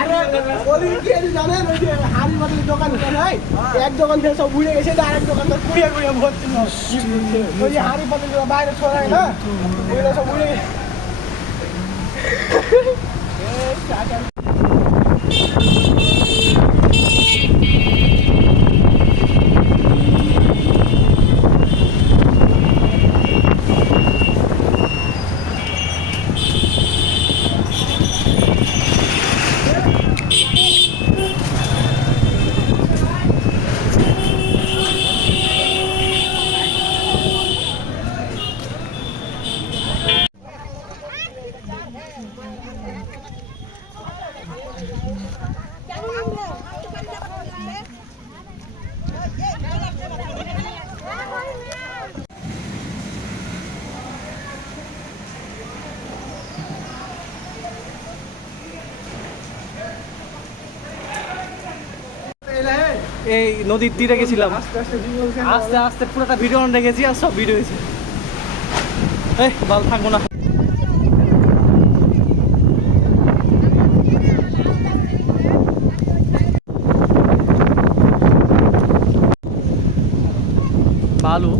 আরে বলি কি জানেন ওই যে হাড়ি মাটির দোকান হয় এক দোকান থেকে সব উড়ে গেছে আরেক দোকান তো কুড়িয়ে কুড়িয়ে ভর্তি ওই যে হাড়ি পাতিল বাইরে ছড়ায় না ওইগুলো সব উড়ে গেছে এই নদীর তীরে গেছিলাম আস্তে আস্তে পুরোটা ভিডিও অন রেখেছি আর সব ভিডিও হয়েছে এই ভালো থাকবো না ভালো